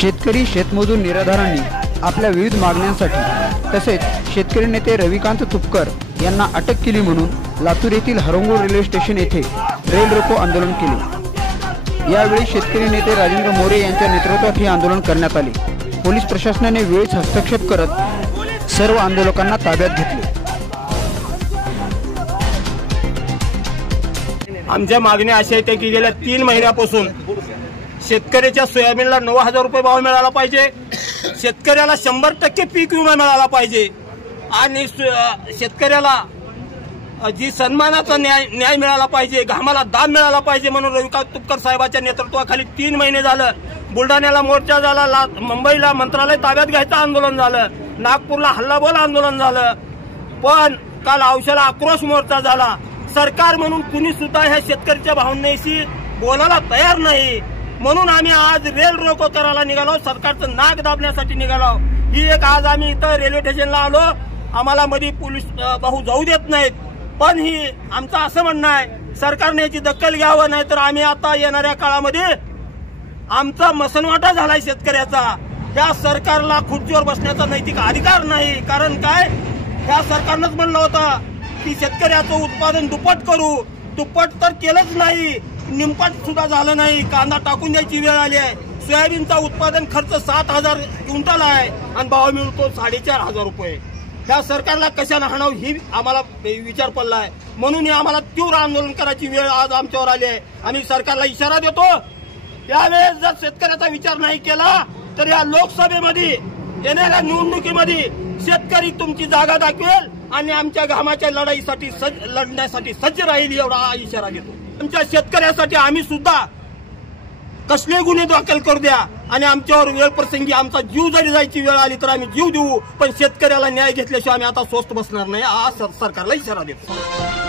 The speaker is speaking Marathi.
शेतकरी शेतमजूर निराधारांनी आपल्या विविध मागण्यांसाठी तसेच शेतकरी नेते रविकांत तुपकर यांना अटक केली म्हणून लातूर येथील हरंगूळ रेल्वे स्टेशन येथे रेल रोको आंदोलन केले। यावेळी शेतकरी नेते राजेंद्र मोरे यांच्या नेतृत्वात हे आंदोलन करण्यात आले। पोलीस प्रशासनाने वेळीच हस्तक्षेप करत सर्व आंदोलकांना ताब्यात घेतले। आमच्या मागण्या अशा आहेत की गेल्या 3 महिन्यापासून शेतकऱ्याच्या सोयाबीनला 9,000 रुपये भाव मिळाला पाहिजे, शेतकऱ्याला 100% पीक विमा मिळाला पाहिजे आणि शेतकऱ्याला जी सन्मानाचा न्याय मिळाला पाहिजे, घामाला दाम मिळाला पाहिजे म्हणून रविकांत तुपकर साहेबांच्या नेतृत्वाखाली 3 महिने झालं बुलढाण्याला मोर्चा झाला, मुंबईला मंत्रालय ताब्यात घ्यायचं आंदोलन झालं, नागपूरला हल्लाबोल आंदोलन झालं, पण काल औषधाला आक्रोश मोर्चा झाला। सरकार म्हणून कुणी सुद्धा ह्या शेतकऱ्याच्या भावनेशी बोलायला तयार नाही, म्हणून आम्ही आज रेल रोको करायला निघालो, सरकारचं नाक दाबण्यासाठी निघालो। ही एक आज आम्ही इथं रेल्वे स्टेशनला आलो, आम्हाला मध्ये पोलीस भाऊ जाऊ देत नाहीत, पण ही आमचं असं म्हणणं आहे सरकारने याची दखल घ्यावं, नाही तर आम्ही आता येणाऱ्या काळामध्ये आमचा मसनवाटा झालाय शेतकऱ्याचा। या सरकारला खुर्चीवर बसण्याचा नैतिक अधिकार नाही, कारण काय या सरकारनंच म्हणलं होतं की शेतकऱ्याचं उत्पादन दुप्पट करू, दुप्पट तर केलंच नाही, निमपट सुद्धा झालं नाही। कांदा टाकून द्यायची वेळ आली आहे, सोयाबीनचा उत्पादन खर्च 7,000 क्विंटल आहे आणि भाव मिळतो 4,500 रुपये। त्या सरकारला कशाला हाणावं ही आम्हाला विचार पडला आहे, म्हणून आम्हाला तीव्र आंदोलन करायची वेळ आज आमच्यावर आली आहे। आम्ही सरकारला इशारा देतो, यावेळेस जर शेतकऱ्याचा विचार नाही केला तर या लोकसभेमध्ये येणाऱ्या निवडणुकीमध्ये शेतकरी तुमची जागा दाखवेल आणि आमच्या घामाच्या लढाईसाठी लढण्यासाठी सज्ज राहील एवढा इशारा देतो। आमच्या शेतकऱ्यासाठी आम्ही सुद्धा कसले गुन्हे दाखल करू द्या आणि आमच्यावर वेळ प्रसंगी आमचा जीव जरी जायची वेळ आली तर आम्ही जीव देऊ, पण शेतकऱ्याला न्याय घेतल्याशिवाय आम्ही आता स्वस्थ बसणार नाही, हा सरकारला इशारा देतो।